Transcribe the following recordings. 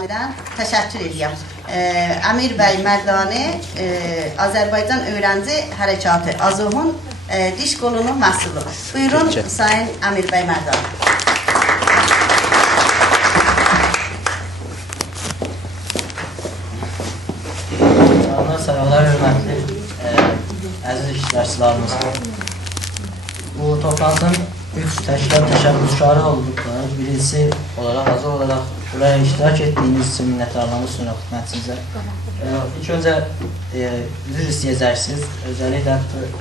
Təşəkkür edirəm. Əmir bəy Mərdani, Azərbaycan Öğrenci Hərəkatı Azohun diş qolunun məhsulu. Buyurun Sayın Əmir bəy Mərdani. Sağlar, hörmətli əziz iştirakçılarımız. Bu toplantının 3 təşkilat təşəbbüskarı olduqları, birincisi olaraq, azı olaraq buraya iştirak etdiyiniz için minnətdarlığımı sunuram xidmətinizə. İlk öncə üzr istəyəcəksiniz, özelliklə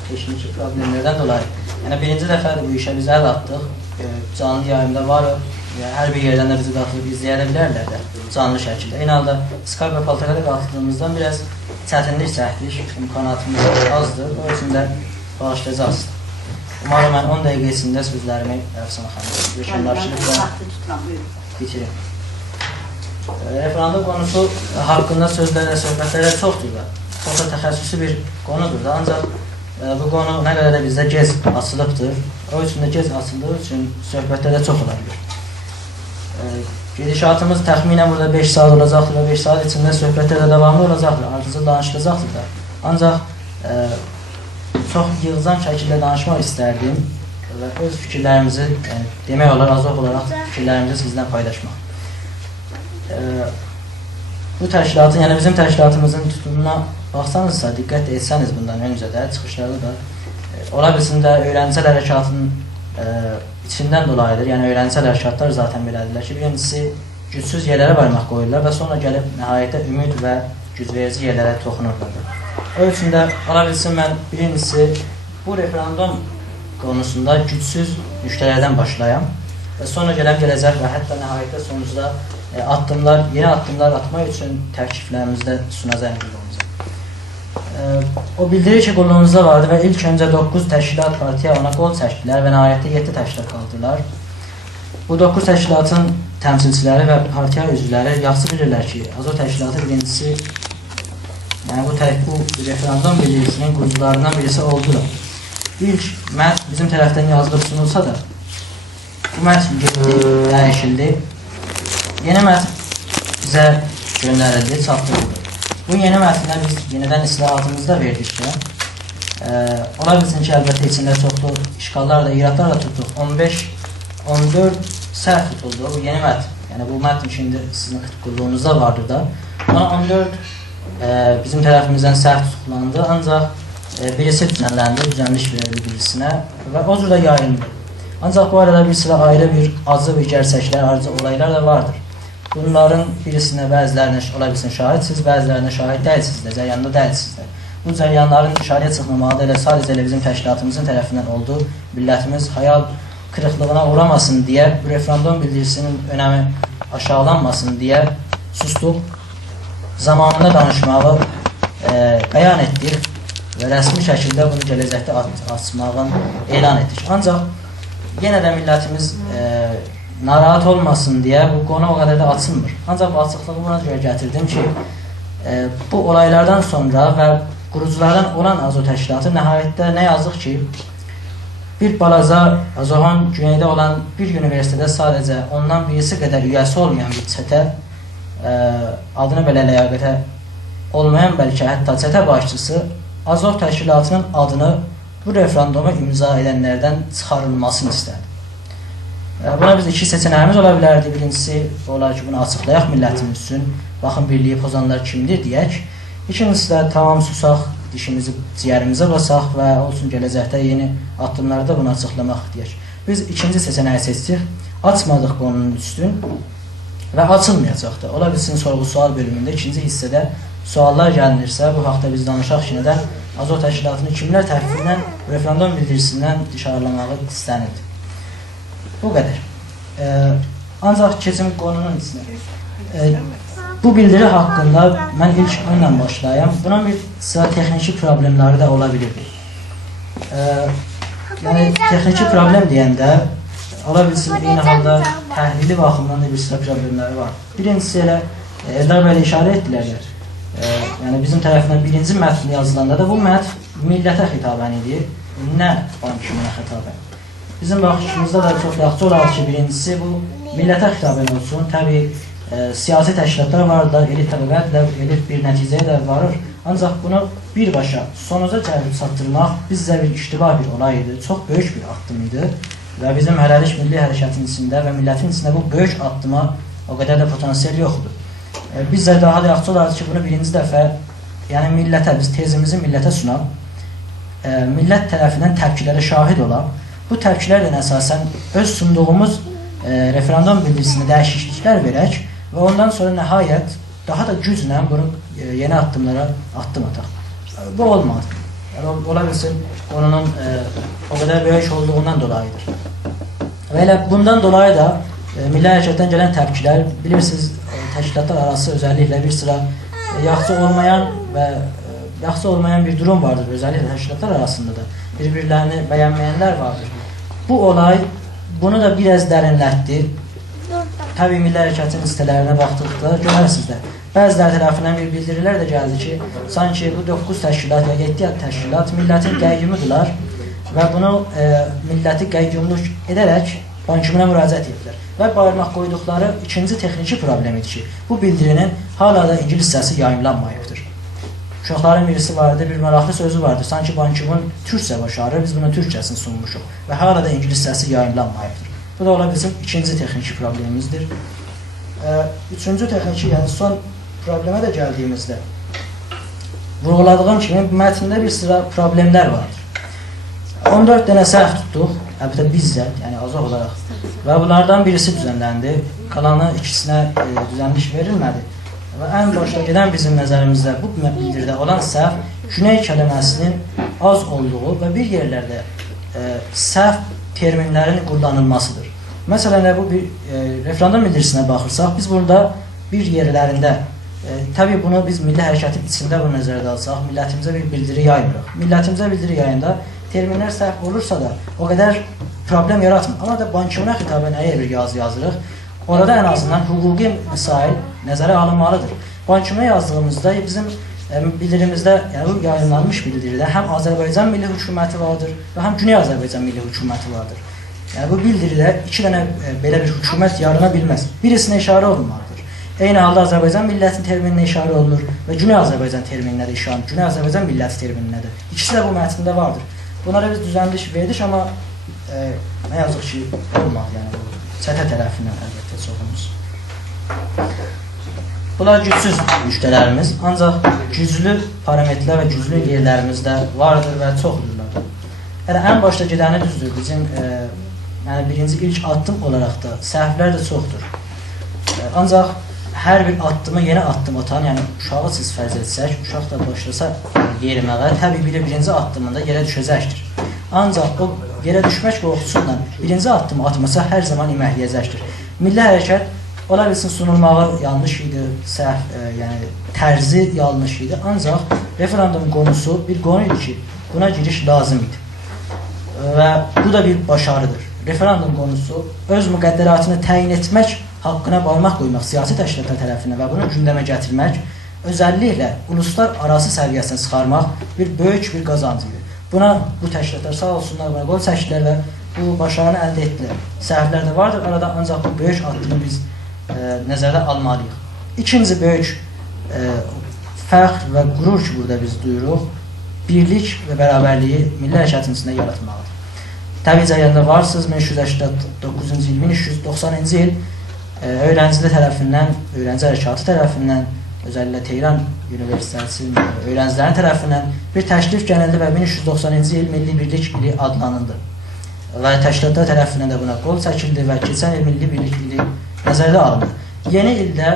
texniki problemlərdən dolayı. Yəni birinci dəfədir bu işə biz əl atdıq, canlı yayımda varıq, hər bir yerdən də bizi qatılıb izləyə bilərlər də canlı şəkildə. Eyni halda Skype və Paltakada qatıldığımızdan biraz çətinlik çəkdik, imkanatımız azdır, o üçün də bağışlayacaqsınız. Umarım mən 10 dəqiqə içində sözlərimi Əfsanə xanım yaşanlaşırıqla bitirim. Referandum konusu haqqında sözlərlə, söhbətlərlə çoxdur da, çox da təxəssüsü bir konudur da, ancaq bu konu nə qədər də bizdə gec açılıbdır, o üçün də gec açıldığı üçün söhbətlərlə çox olabilir. Gedişatımız təxminən burada 5 saat olacaqdır və 5 saat içində söhbətlərlə davamlı olacaqdır, ardıcı danışılacaqdır da. Ancaq çox yığcan şəkildə danışmaq istərdim və öz fikirlərimizi, demək olar, azıq olaraq fikirlərimizi sizdən paylaşmaq. Bu təşkilatın, yəni bizim təşkilatımızın tutumuna baxsanızsa, diqqət etsəniz bundan öncə də, çıxışlarda da, ola bilsin də öyrəncəl hərəkatının içindən dolayıdır. Yəni öyrəncəl hərəkatlar zaten belədirlər ki, birincisi gücsüz yerlərə varmaq qoyurlar və sonra gəlib nəhayətdə ümid və gücverici yerlərə toxunurlar. O üçün də ola bilsin mən birincisi bu referandum konusunda gücsüz nüqtələrdən başlayam və sonra gələcək və hətta nəhayətdə sonucda yeni addımlar atmaq üçün təkliflərimizdə sunacaq qulluğumuza. O bildirir ki, qulluğumuzda vardı və ilk öncə 9 təşkilat partiya ona qol çəkdilər və nəhayətdə 7 təşkilat qaldılar. Bu 9 təşkilatın təmsilçiləri və partiya üzvləri yaxşı bilirlər ki, Azov təşkilatı birincisi, yəni bu referandum bildirisinin qurucularından birisi oldu da. İlk mətn bizim tərəfdən yazılıb sunulsa da, bu mətn getdi, dəyişildi. Yeni mətn bizə göndərildi, çatdırıldı. Bu yeni mətnlə biz yenidən islahatımızda verdik ki, ola bilsin ki, əlbəttə içində çoxlu işğallar da, iratlar da tutduq. 14 səhv tutuldu bu yeni mətn. Yəni bu mətn şimdi sizin qulluğunuzda vardır da. 14 bizim tərəfimizdən səhv tutuqlandı, ancaq birisi düzənləndi, düzənliş verildi birisinə və o cürdə yayıldı. Ancaq bu arada bir sıra ayrı bir acı bir gerçəklər, acı olaylar da vardır. Bunların birisinə bəzilərinə ola bilsin şahidsiniz, bəzilərinə şahid deyilsiniz də, cəryanında deyilsiniz də. Bu cəryanların işarəyə çıxmamalı ilə sadəcə bizim təşkilatımızın tərəfindən oldu. Millətimiz hayal kırıqlığına uğramasın deyə, bu referandum bildirisinin önəmi aşağılanmasın deyə sustuq. Zamanında danışmağı bəyan etdik və rəsmi şəkildə bunu gələcəkdə açmağın elan etdik. Ancaq yenə də millətimiz narahat olmasın deyə bu konu o qədər də açılmır. Ancaq bu açıqlığı buna görə gətirdim ki, bu olaylardan sonra və quruculardan olan Azov təşkilatı nəhayətdə nə yazıq ki, bir balaca Azovun güneydə olan bir universitetdə sadəcə ondan birisi qədər üyəsi olmayan bir çətə, adını belə ləyaqətə olmayan bəlkə hətta çətə başçısı Azov təşkilatının adını bu referanduma imza edənlərdən çıxarılmasını istədi. Buna biz iki seçənəyimiz ola bilərdi. Birincisi, olar ki, bunu açıqlayaq millətimiz üçün, baxın birliyi pozanlar kimdir deyək. İkincisi də tamam susaq, dişimizi ciyərimizə basaq və olsun gələcəkdə yeni addımlarda bunu açıqlamaq deyək. Biz ikinci seçənəyi seçdik, açmadıq qonunun üstün və açılmayacaq da. Ola bilsin sorğu-sual bölümündə ikinci hissədə suallar gəlinirsə, bu haqda biz danışaq ki, nədən Azov təşkilatını kimlər tərəfindən referandum bildirisindən dışarılamağı istənildi. Bu qədər. Ancaq keçim qonunun içinə. Bu bildiri haqqında mən ilk onunla başlayayım. Buna bir sıra texniki problemləri də ola bilirdi. Yəni, texniki problem deyəndə, ola bilsin, eyni halda təhlili baxımdan da bir sıra problemləri var. Birincisi elə, Eldar bələ işarə etdilərlər. Yəni, bizim tərəfindən birinci mətn yazılanda da bu mətn millətə xitabən edir, nə bank kiminə xitabən. Bizim baxışımızda da çox yaxşı olaraq ki, birincisi bu millətə xitabən olsun. Təbii siyasi təşkilatlar vardır, elit təbəqətlə, elit bir nəticəyə də varır. Ancaq bunu birbaşa sonuca gəlib çatdırmaq bizdə bir iştibah bir olay idi, çox böyük bir addım idi və bizim hələlik milli hərəkətin içində və millətin içində bu böyük addıma o qədər də potansiyel yoxdur. Biz də daha da yaxşı olardı ki, bunu birinci dəfə, yəni millətə, biz tezimizi millətə sunaq, millət tərəfindən təpkilərə şahid olaq, bu təpkilərlə əsasən öz sunduğumuz referendum bildirisində dəyişikliklər verək və ondan sonra nəhayət daha da güclə bunun yeni addımlara addım ataq. Bu olmadı. Yəni, ola bilsin, onun o qədər böyük olduğundan dolayıdır. Və elə bundan dolayı da milli hərəkətdən gələn təpkilər, bilirsiniz, təşkilatlar arası özəlliklə bir sıra yaxşı olmayan bir durum vardır, özəlliklə təşkilatlar arasında da bir-birlərini bəyənməyənlər vardır. Bu olay bunu da biraz dərinlətdi. Təbii milli hərəkətin sitələrinə baxdıqda görərsiniz də, bəziləri tərəfindən bir bildirilər də gəldi ki, sanki bu 9 təşkilat və 7 təşkilat millətin qəyyumudular və bunu milləti qəyyumluq edərək Ban Ki-mun'a müraciət etdilər. Və barmaq qoyduqları ikinci texniki problem idi ki, bu bildirinin hala da ingilis hissəsi yayımlanmayıbdır. Uşaqların birisi vardı, bir maraqlı sözü vardı. Sanki Ban Ki-mun türkcə başarır, biz bunun türkcəsini sunmuşuq və hala da ingilis hissəsi yayımlanmayıbdır. Bu da ola bizim ikinci texniki problemimizdir. Üçüncü texniki, yəni son problemə də gəldiyimizdə vurğuladığım kimi mətndə bir sıra problemlər vardır. 14 dənə səhv tutduq, əlbəttə bizzət, yəni azıq olaraq və bunlardan birisi düzənləndi, qalanı ikisinə düzənliş verilmədi və ən başda gedən bizim nəzərimizdə bu bildirdə olan səhv güney kəlməsinin az olduğu və bir yerlərdə səhv terminlərin kullanılmasıdır. Məsələn, bu bir referendum bildirisinə baxırsaq, biz burada bir yerlərində, tabii bunu biz milli hərəkətin içində bu nəzərdə alsaq, millətimizə bir bildiri yaymırıq. Millətimizə bildiri yayında terminlər səhv olursa da o qədər problem yaratmır. Amma da Ban Ki-mun'a xitaben əgər bir yazı yazırıq, orada ən azından hüquqi məsail nəzərə alınmalıdır. Ban Ki-mun'a yazdığımızda bizim bildirimizdə, yəni bu yayınlanmış bildiridə həm Azərbaycan Milli Hökuməti vardır və həm Güney Azərbaycan Milli Hökuməti vardır. Yəni bu bildiridə iki dənə belə bir hökumət yarana bilməz. Birisinə işarə olunmalıdır. Eyni halda Azərbaycan millətin termininə işarə olunur və Güney Azərbaycan termininə də işarə olunur. Güney Azərbaycan milləti termininədir. İkisi də bu mətndə vardır. Bunlara biz düzənliş verdik, amma nə yazıq ki, olmadı, yəni bu çətə tərəfindən əlbəttə çoxumuz. Bunlar gücsüz müştələrimiz, ancaq güclü parametrlər və güclü yerlərimiz də vardır və çoxdurlar. Yəni, ən başda gedəni düzdür, bizim birinci ilk addım olaraq da səhvlər də çoxdur. Ancaq hər bir addımı yeni addım atan, yəni uşağı siz fərz etsək, uşaq da başlasa yeriməyə, təbii birinci addımında yerə düşəcəkdir. Ancaq o yerə düşmək qorxusundan birinci addımı atmasa hər zaman iməhləyəcəkdir. Milli hərəkət ola bilsin sunulmağı yanlış idi, səhv, yəni tərzi yanlış idi. Ancaq referendum konusu bir konu idi ki, buna giriş lazım idi. Və bu da bir başarıdır. Referendum konusu öz müqəddəratını təyin etmək, haqqına barmaq qoymaq siyasi təşkilatlar tərəfindən və bunu gündəmə gətirmək, özəlliklə uluslar arası səviyyəsinə çıxarmaq bir böyük bir qazancıdır. Buna bu təşkilatlar sağ olsunlar, buna qol çəkdilər və bu başarını əldə etdilər. Səhvlər də vardır arada, ancaq bu böyük addımı biz nəzərdə almalıyıq. İkinci böyük fəxr və qürur ki, burada biz duyuruq, birlik və bərabərliyi milli hərəkətin içində yaratmalıdır. Təbii cəyəndə varsınız, 1389-cu il, 1390-cı il öğrenciler tərəfindən, öğrenci hərəkatı tərəfindən, özəlliklə Tehran Üniversitesi öğrencilərin tərəfindən bir təklif gəlindi və 1390-cı il Milli Birlik ili adlanıldı. Və təşkilatlar tərəfindən də buna qol çəkildi və keçən il Milli Birlik ili nəzərdə alındı. Yeni ildə,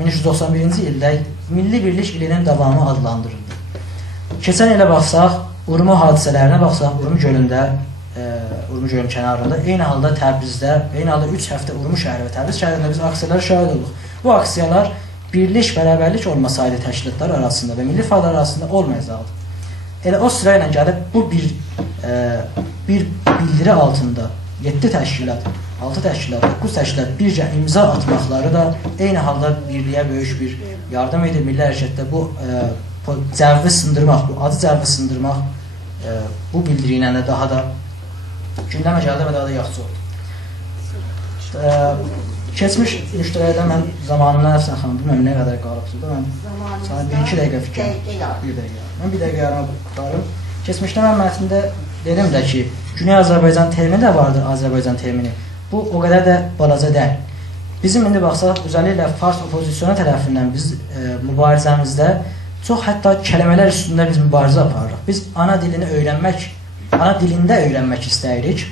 1391-ci ildə Milli Birlik ilinin davamı adlandırıldı. Keçən ilə baxsaq, Urmu hadisələrinə baxsaq, Urmu gölündə, Urmu gölün kənarında, eyni halda Təbrizdə, eyni halda 3 həftə Urmu şəhəri və Təbriz şəhərində biz aksiyalara şahid olduq. Bu aksiyalar birlik, bərabərlik olmasaydı təşkilatlar arasında və milli fəallar arasında olmayacaqdı. Elə o sıra ilə gəlib bu bir bildiri altında 7 təşkilat, 6 təşkilat, 9 təşkilat bircə imza atmaqları da eyni halda birliyə böyük bir yardım edir. Milli hərəkətdə bu cəvvi sındırmaq, bu adı cəvvi sındırmaq bu bildiri ilə də daha da gündəmə gəldi və daha da yaxşı oldu. Keçmiş müştərilərdən mən zamanında Əfsən xanım, bilməm nə qədər qalıbdır da, mən sana 1-2 dəqiqə fikrim. Mən 1 dəqiqə yarıma qutarım. Keçmişdə mən mətndə dedim də ki, Güney Azərbaycan termini də vardır, Azərbaycan termini. Bu o qədər də balaca deyil. Bizim indi baxsaq, özəlliklə Fars opozisiyonu tərəfindən biz mübarizəmizdə çox hətta kəlmələr üstündə biz mübarizə aparırıq. Biz ana dilini öyrənmək, ana dilində öyrənmək istəyirik.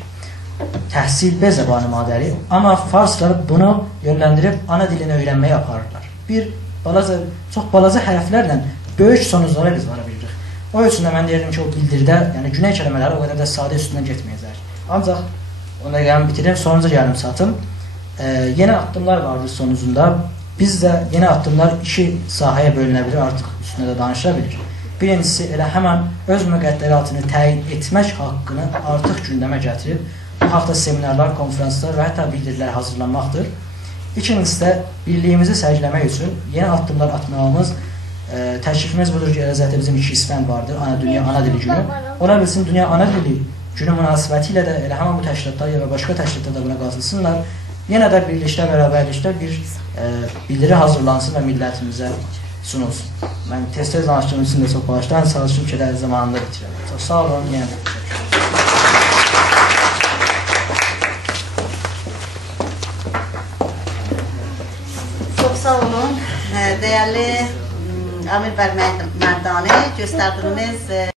Təhsil B zəbanı madəli. Amma farslar bunu yönləndirib ana dilini öyrənməyə aparırlar. Bir balaca, çox balaca hərflərlə böyük sonuçlara biz vara bilirik. O üçün də mən deyirdim ki, o bildirdə, yəni güney kəlmələri o qədər də sadə üstündən getməyəcək. Ancaq ona gəlin bitirim, sonuncu yarım saatım. Yeni addımlar vardır sonucunda. Biz də yeni addımlar 2 sahəyə bölünə bilir, artıq üstündə də danışa bilir. Birincisi, elə həmən öz müqəddəratını təyin etmək haqqını artıq gündəmə gətirib, bu haqda seminarlar, konferanslar və hətta bildirilər hazırlanmaqdır. İkincisi də birliyimizi sərgiləmək üçün yeni addımlar atmağımız, təklifimiz budur ki, Əlbəttə bizim 2 isfənd vardır, Dünya Ana Dili Günü. Ola bilsin, Dünya Ana Dili Günü münasibəti ilə də elə həmən bu təşkilatlar ya və başqa təşkilatlar da buna qatılsınlar. Yenə də birlikdə, bərabərlikdə bir bildiri hazırlansın və millətimizə sunulsun. Mən tez-tez danışdığım üçün də çox bağışlayın, çalışdım ki, zamanında bitirəm. Çox sağ olun, yenə də Çok sağ olun. Değerli Amir Bəy Mərdani, göstərdiyiniz